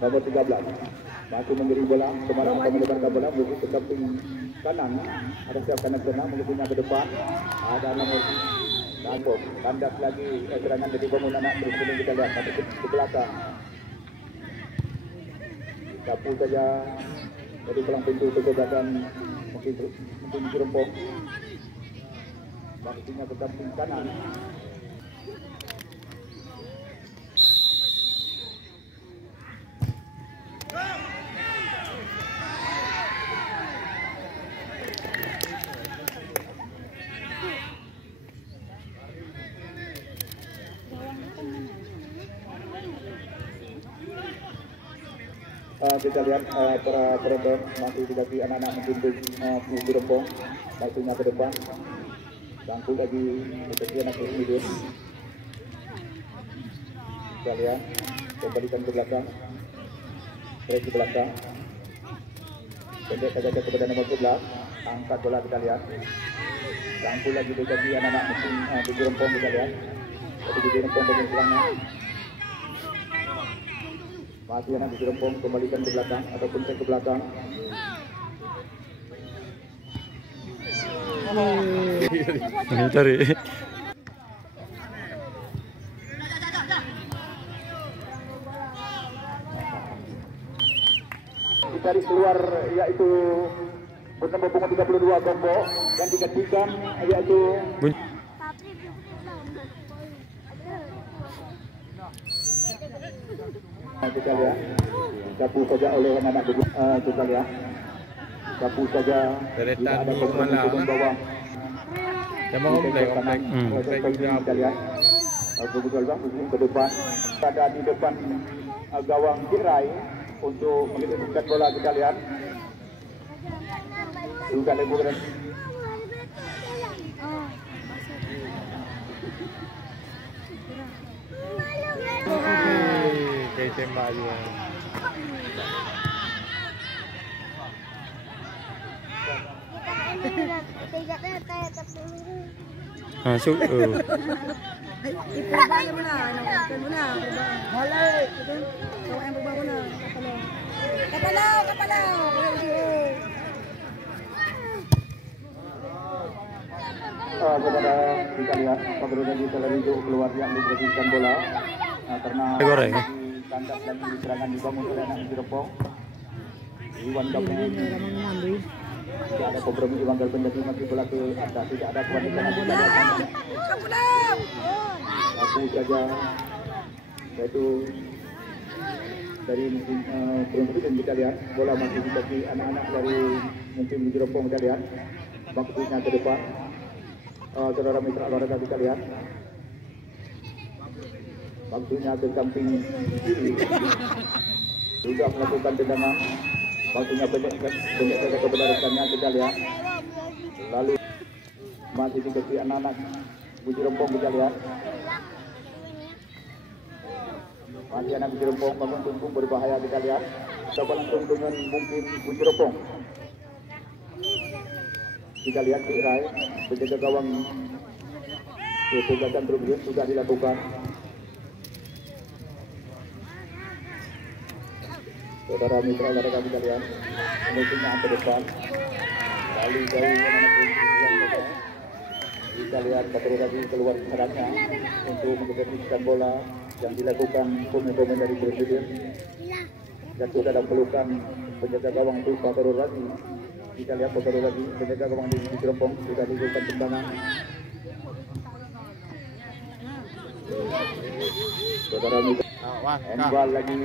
Nomor 13 masih memberi bola kemana akan melebarkan bola menuju ke samping kanan. Ada siap kanan tengah menujunya ke depan. Ada nomor Tanggop kandas lagi serangan dari bangun anak terus kemudian kita lihat masuk ke belakang. Sapu saja dari pelang pintu ke belakang mungkin Jerempong. Maksudnya ke samping kanan. Kita lihat para penonton masih dikasih anak-anak menghimpun Jerempong maksudnya ke depan. Bangku lagi seperti anak hidup. Kita lihat kembalikan ke belakang. Terus ke belakang. Pendek saja kepada nomor 11. Angkat bola kita lihat. Bangku lagi dikasih anak-anak mesin Jerempong kita lihat. Jadi Jerempong dengan serangan. Masih anak di Jerempong kembalikan ke belakang ataupun ke belakang. Ini tarik. Ditarik keluar yaitu bertambah punggung 32 Gombo dan digantikan yaitu kita lihat sapu saja oleh anak-anak kita lihat sapu saja tidak ada kompromi bawah Sama komplek kita lihat betul bang ke depan ada di depan gawang Kirai untuk mengirimkan bola kita lihat juga leburan tembak juga. Masuk. Kepada kita lihat Pagero lagi telah hijau keluar yang diberikan bola karena kandas lagi serangan dibangun oleh anak Jerempong. Iwan Gapeng tidak ada kompromi. Iwan Gapeng jadi masih bola ke atas, tidak ada kewangan aku saja yaitu dari mungkin kita lihat bola masih dibagi anak-anak dari mungkin Jerempong kita lihat maksudnya ke depan. Saudara mitra olahraga kita lihat waktunya ke samping kiri sudah melakukan tendangan waktunya banyak saja kebenarannya kita lihat lalu masih dikasih anak-anak Jerempong kita lihat masih anak Jerempong bangun tumpung berbahaya kita lihat coba langsung dengan mungkin Jerempong kita lihat di Rai penjaga gawang penjagaan terus sudah dilakukan. Saudara mitra olahraga kita lihat menujunya ke depan lalu jauh kita lihat Pagero lagi keluar serangnya untuk mengejar bola yang dilakukan pemain-pemain dari Presiden jatuh dalam pelukan penjaga gawang itu Pagero lagi. Kita lihat Pagero lagi penjaga gawang di Jerempong sudah dilakukan tendangan. Saudara mitra handball lagi